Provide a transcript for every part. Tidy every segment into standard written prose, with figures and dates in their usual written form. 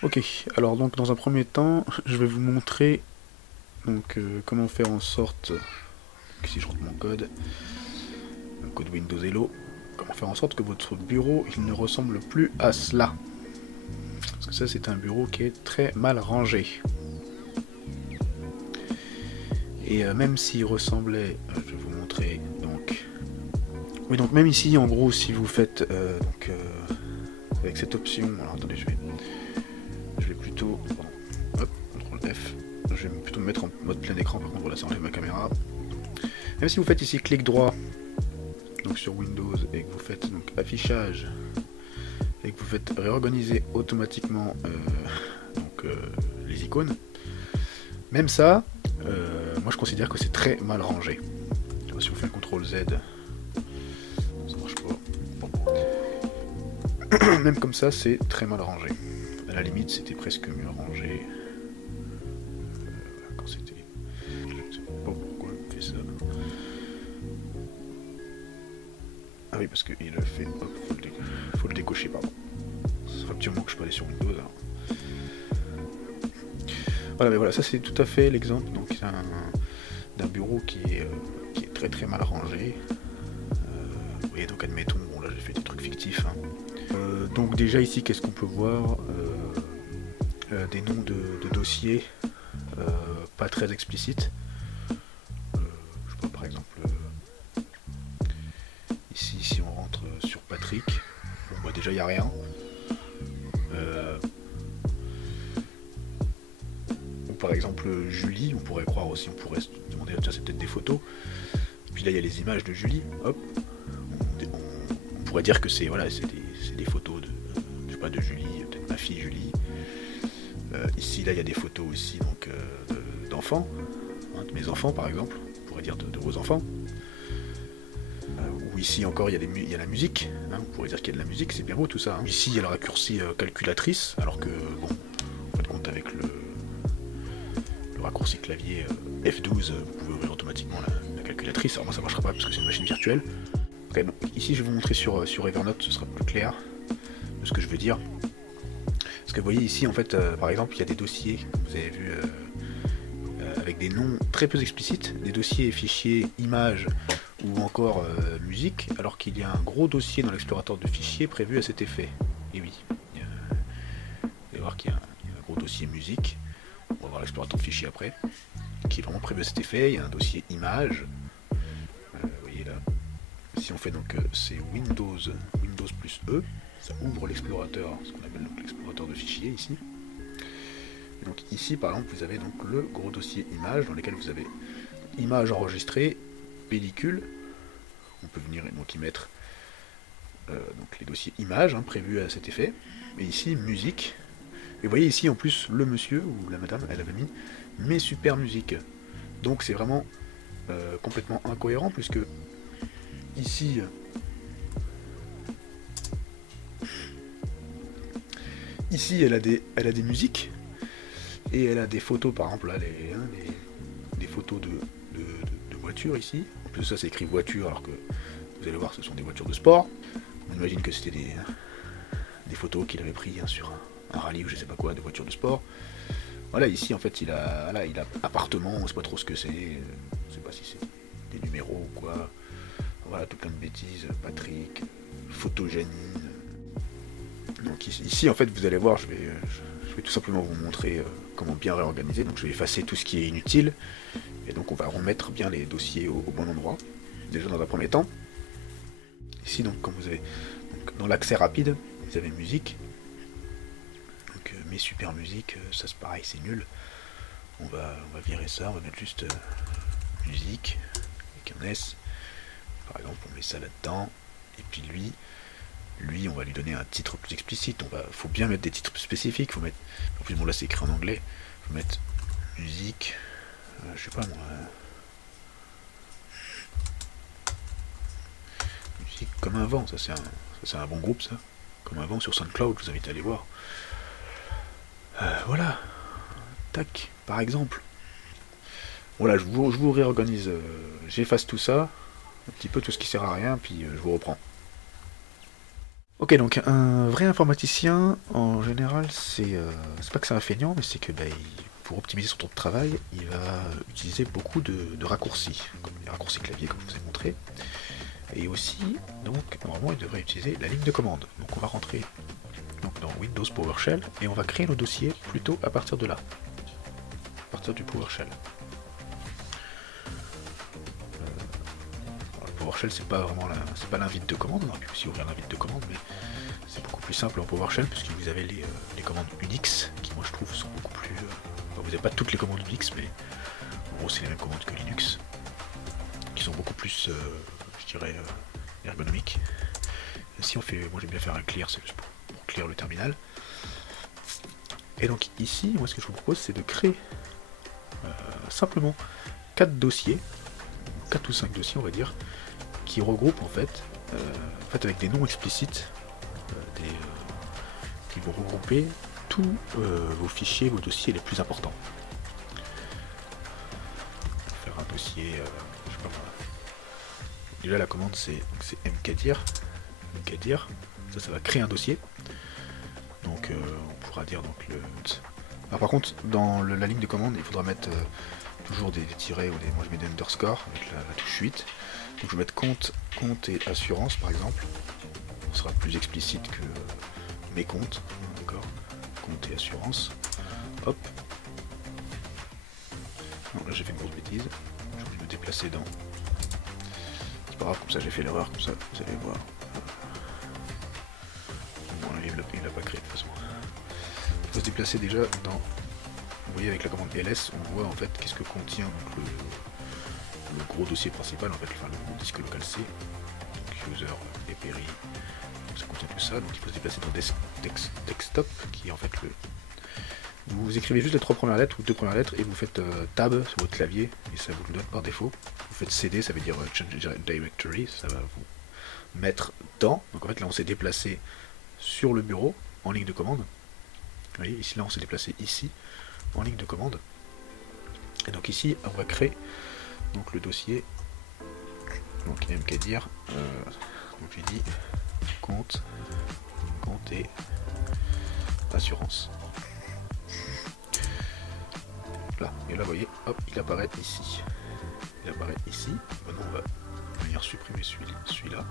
Ok, alors donc dans un premier temps, je vais vous montrer comment faire en sorte, si je rentre mon code, le code Windows Hello, comment faire en sorte que votre bureau il ne ressemble plus à cela. Parce que ça c'est un bureau qui est très mal rangé. Et même s'il ressemblait, je vais vous montrer donc. Oui donc même ici en gros si vous faites avec cette option, alors attendez je vais plutôt, pardon, hop, CTRL F, je vais plutôt me mettre en mode plein écran par contre, voilà ça enlève ma caméra. Même si vous faites ici clic droit donc sur Windows et que vous faites donc affichage et que vous faites réorganiser automatiquement les icônes, même ça, moi je considère que c'est très mal rangé. Si on fait un CTRL Z, ça marche pas. Même comme ça, c'est très mal rangé. À la limite, c'était presque mieux rangé. Quand c'était. Je sais pas pourquoi il fait ça. Ah oui, parce qu'il a fait. Hop, faut le décocher, pardon. Ça fait un petit moment que je peux aller sur Windows. Alors. Voilà, mais voilà, ça c'est tout à fait l'exemple d'un bureau qui est très très mal rangé. Vous voyez, donc admettons, bon là j'ai fait des trucs fictifs. Hein. Donc déjà ici, qu'est-ce qu'on peut voir des noms de dossiers pas très explicites. Je sais pas, par exemple, ici, si on rentre sur Patrick, bon bah déjà il n'y a rien. Ou par exemple Julie, on pourrait croire aussi, on pourrait se demander, tiens c'est peut-être des photos. Puis là il y a les images de Julie, hop, on pourrait dire que c'est voilà, c'est des photos de, je sais pas, de Julie, peut-être ma fille Julie. Ici là il y a des photos aussi donc d'enfants, hein, de mes enfants par exemple, on pourrait dire de vos enfants. Ou ici encore il y a la musique, hein, on pourrait dire qu'il y a de la musique, c'est bien beau tout ça. Hein. Ici il y a le raccourci calculatrice, alors que bon, en fin de compte avec le raccourci clavier F12, vous pouvez ouvrir automatiquement la calculatrice. Alors moi ça marchera pas parce que c'est une machine virtuelle. Okay, donc, ici je vais vous montrer sur Evernote, ce sera plus clair de ce que je veux dire. Parce que vous voyez ici en fait, par exemple, il y a des dossiers, comme vous avez vu, avec des noms très peu explicites, des dossiers fichiers images ou encore musique, alors qu'il y a un gros dossier dans l'explorateur de fichiers prévu à cet effet. Et oui, vous allez voir qu'il y a un gros dossier musique, on va voir l'explorateur de fichiers après, qui est vraiment prévu à cet effet. Il y a un dossier images, vous voyez là. Si on fait donc c'est Windows plus E, ça ouvre l'explorateur, ce qu'on appelle donc l'explorateur de fichiers ici. Et donc ici par exemple vous avez donc le gros dossier images dans lequel vous avez images enregistrées, pellicule. On peut venir donc y mettre donc les dossiers images hein, prévus à cet effet. Et ici musique. Et vous voyez ici en plus le monsieur ou la madame, elle avait mis mes super musiques. Donc c'est vraiment complètement incohérent puisque ici elle a des musiques et elle a des photos par exemple là, des photos de voitures ici. En plus ça c'est écrit voiture alors que vous allez voir ce sont des voitures de sport. On imagine que c'était des photos qu'il avait pris hein, sur un rallye ou je sais pas quoi de voitures de sport. Voilà ici en fait il a appartement, on sait pas trop ce que c'est, on sait pas si c'est des numéros ou quoi. Voilà tout plein de bêtises, Patrick, photo Janine. Donc ici en fait vous allez voir je vais tout simplement vous montrer comment bien réorganiser. Donc je vais effacer tout ce qui est inutile et donc on va remettre bien les dossiers au bon endroit. Déjà dans un premier temps. Ici donc comme vous avez donc, dans l'accès rapide, vous avez musique. Donc mes super musiques, ça c'est pareil, c'est nul. On va virer ça, on va mettre juste musique avec un S. Par exemple on met ça là-dedans. Et puis lui on va lui donner un titre plus explicite. Faut bien mettre des titres spécifiques. Faut mettre. En plus bon là c'est écrit en anglais. Faut mettre musique. Je sais pas moi. Musique comme un vent. Ça c'est un bon groupe ça. Comme un vent sur SoundCloud. Je vous invite à aller voir. Voilà. Tac. Par exemple. Voilà je vous réorganise. J'efface tout ça. Un petit peu tout ce qui sert à rien. Puis je vous reprends. Ok, donc un vrai informaticien, en général, c'est pas que c'est un feignant, mais c'est que pour optimiser son temps de travail, il va utiliser beaucoup de raccourcis, comme les raccourcis clavier, comme je vous ai montré. Et aussi, donc, normalement, il devrait utiliser la ligne de commande. Donc on va rentrer donc, dans Windows PowerShell, et on va créer nos dossiers plutôt à partir de là, à partir du PowerShell. PowerShell, c'est pas vraiment c'est pas l'invite de commande, on aurait pu aussi ouvrir l'invite de commande, mais c'est beaucoup plus simple en PowerShell puisque vous avez les commandes Unix qui, moi je trouve, sont beaucoup plus. Enfin, vous n'avez pas toutes les commandes Unix, mais en gros c'est les mêmes commandes que Linux, qui sont beaucoup plus, je dirais, ergonomiques. Et si on fait, moi j'aime bien faire un clear, c'est juste pour clear le terminal. Et donc ici, moi ce que je vous propose, c'est de créer simplement 4 dossiers, 4 ou 5 dossiers on va dire, qui regroupent en fait avec des noms explicites, qui vont regrouper tous vos fichiers, vos dossiers les plus importants. Faire un dossier, je sais pas moi. Déjà la commande c'est mkdir, ça va créer un dossier. Donc on pourra dire donc le. Alors par contre dans la ligne de commande il faudra mettre toujours des tirets ou des. Moi je mets des underscores avec la touche 8. Donc je vais mettre compte et assurance par exemple. Ce sera plus explicite que mes comptes, d'accord. Compte et assurance. Hop. Non, là j'ai fait une grosse bêtise. J'ai envie de me déplacer dans. C'est pas grave, comme ça j'ai fait l'erreur, comme ça vous allez voir. Bon là il l'a pas créé de toute façon. Il faut se déplacer déjà dans. Vous voyez avec la commande ls, on voit en fait qu'est-ce que contient donc, le gros dossier principal, en fait, enfin le gros disque local C, donc user et péri, donc ça contient tout ça, donc il faut se déplacer dans desktop, qui est en fait le. Vous écrivez juste les 3 premières lettres ou 2 premières lettres et vous faites tab sur votre clavier et ça vous le donne par défaut. Vous faites cd, ça veut dire change directory, ça va vous mettre dans. Donc en fait là on s'est déplacé sur le bureau en ligne de commande. Vous voyez, ici là on s'est déplacé ici en ligne de commande. Et donc ici on va créer donc le dossier, donc il n'y a qu'à dire, donc j'ai dit compte et assurance. Là, et là vous voyez, hop, il apparaît ici. Il apparaît ici. Maintenant on va venir supprimer celui-là.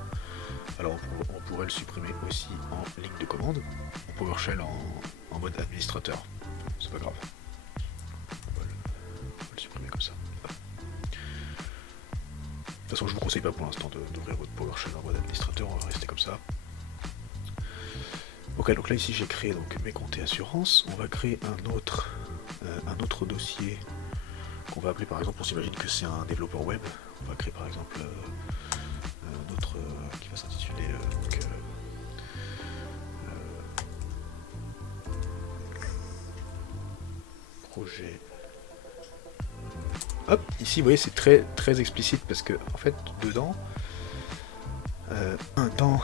Alors on pourrait le supprimer aussi en ligne de commande, en PowerShell en mode administrateur. C'est pas grave. On va le supprimer comme ça. De toute façon, je vous conseille pas pour l'instant d'ouvrir votre PowerShell en mode administrateur, on va rester comme ça. Ok, donc là ici j'ai créé donc mes comptes et assurances. On va créer un autre dossier qu'on va appeler par exemple, on s'imagine que c'est un développeur web. On va créer par exemple un autre qui va s'intituler projet. Hop, ici vous voyez c'est très explicite parce que en fait dedans dans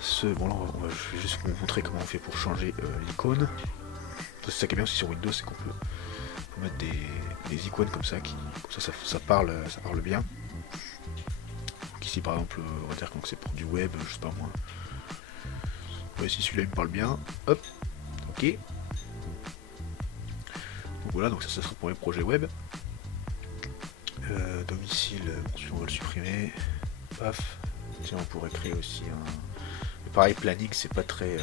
ce. Bon là je vais juste vous montrer comment on fait pour changer l'icône. C'est ça qui est bien aussi sur Windows, c'est qu'on peut mettre des icônes comme ça comme ça parle bien. Donc ici par exemple on va dire que c'est pour du web, je sais pas moi. Ouais, si celui-là il me parle bien, hop, ok. Donc voilà, donc ça sera pour les projets web. Domicile, bon, si on va le supprimer, paf. Tiens, on pourrait créer aussi un. Mais pareil, planning, c'est pas très.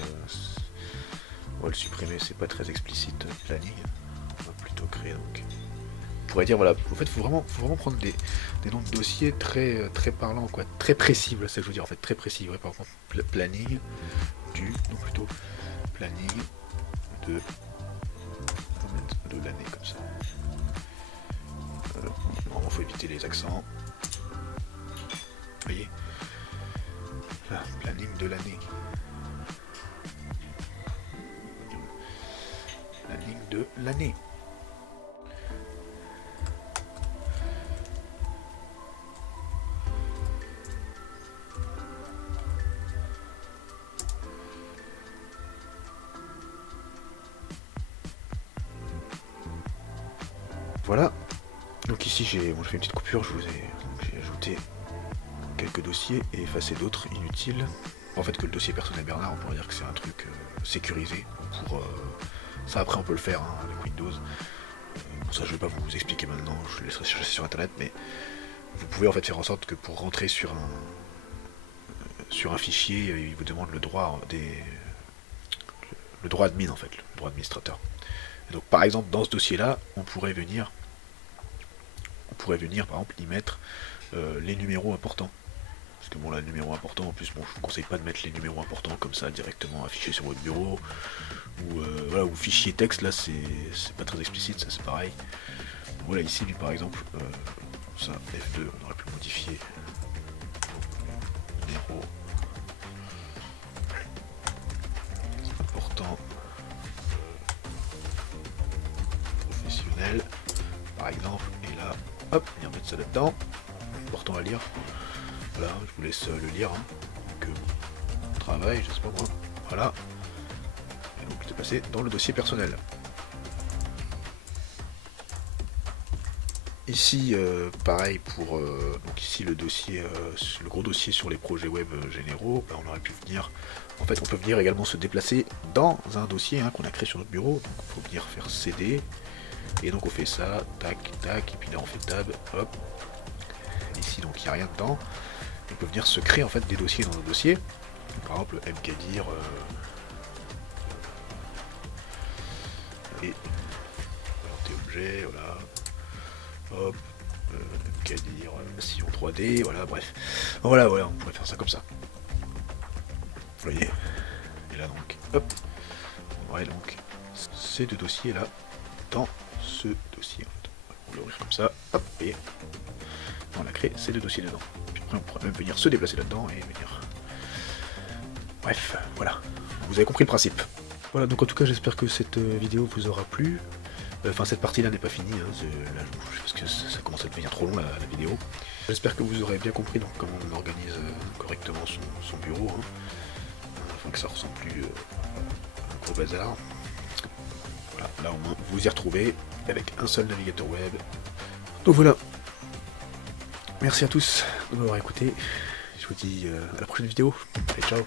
On va le supprimer, c'est pas très explicite. Planning, on va plutôt créer donc. On pourrait dire voilà, en fait, faut vraiment prendre des noms de dossiers très parlants, quoi, très précis. Voilà, c'est ce que je veux dire en fait, très précis. Ouais, par exemple, planning donc plutôt planning de l'année comme ça. Normalement, faut éviter les accents. Vous voyez, là, planning de l'année. Planning de l'année. Voilà. Donc ici j'ai fait une petite coupure, j'ai ajouté quelques dossiers et effacé d'autres inutiles. en fait que le dossier personnel Bernard, on pourrait dire que c'est un truc sécurisé pour ça. Après on peut le faire hein, avec Windows. Bon, ça je vais pas vous expliquer maintenant, je laisserai chercher sur internet, mais vous pouvez en fait faire en sorte que pour rentrer sur un fichier, il vous demande le droit le droit admin en fait, le droit administrateur. Et donc par exemple dans ce dossier là, on pourrait venir par exemple y mettre les numéros importants. Parce que bon là, le numéro important, en plus bon, je vous conseille pas de mettre les numéros importants comme ça directement affichés sur votre bureau. Ou voilà, ou fichier texte, là c'est pas très explicite, ça c'est pareil. Voilà, ici lui par exemple, ça F2, on aurait pu modifier numéro important professionnel par exemple, et là hop, et remettre ça là-dedans, important à lire. Voilà, je vous laisse le lire, hein. Donc travail, je sais pas moi, voilà, et donc c'est passé dans le dossier personnel. Ici, pareil pour donc ici le dossier, le gros dossier sur les projets web généraux, ben, on aurait pu venir, en fait on peut venir également se déplacer dans un dossier hein, qu'on a créé sur notre bureau, donc il faut venir faire CD, et donc on fait ça, tac, tac, et puis là on fait tab, hop, ici donc il n'y a rien dedans, on peut venir se créer en fait des dossiers dans nos dossiers, par exemple mkdir, et objet, voilà. Hop, mkdir, sillon 3D, voilà, bref. Voilà, on pourrait faire ça comme ça. Vous voyez. Et là donc, hop, on aurait donc ces deux dossiers là, dans ce dossier. On va l'ouvrir comme ça, hop, et on a créé ces deux dossiers dedans. Puis après on pourrait même venir se déplacer là-dedans et venir... Bref, voilà. Vous avez compris le principe. Voilà, donc en tout cas j'espère que cette vidéo vous aura plu. Enfin cette partie là n'est pas finie, hein, parce que ça commence à devenir trop long la vidéo. J'espère que vous aurez bien compris donc, comment on organise correctement son bureau, hein, afin que ça ressemble plus à un gros bazar. Voilà, là au moins vous y retrouvez avec un seul navigateur web. Donc voilà, merci à tous de m'avoir écouté, je vous dis à la prochaine vidéo, allez ciao.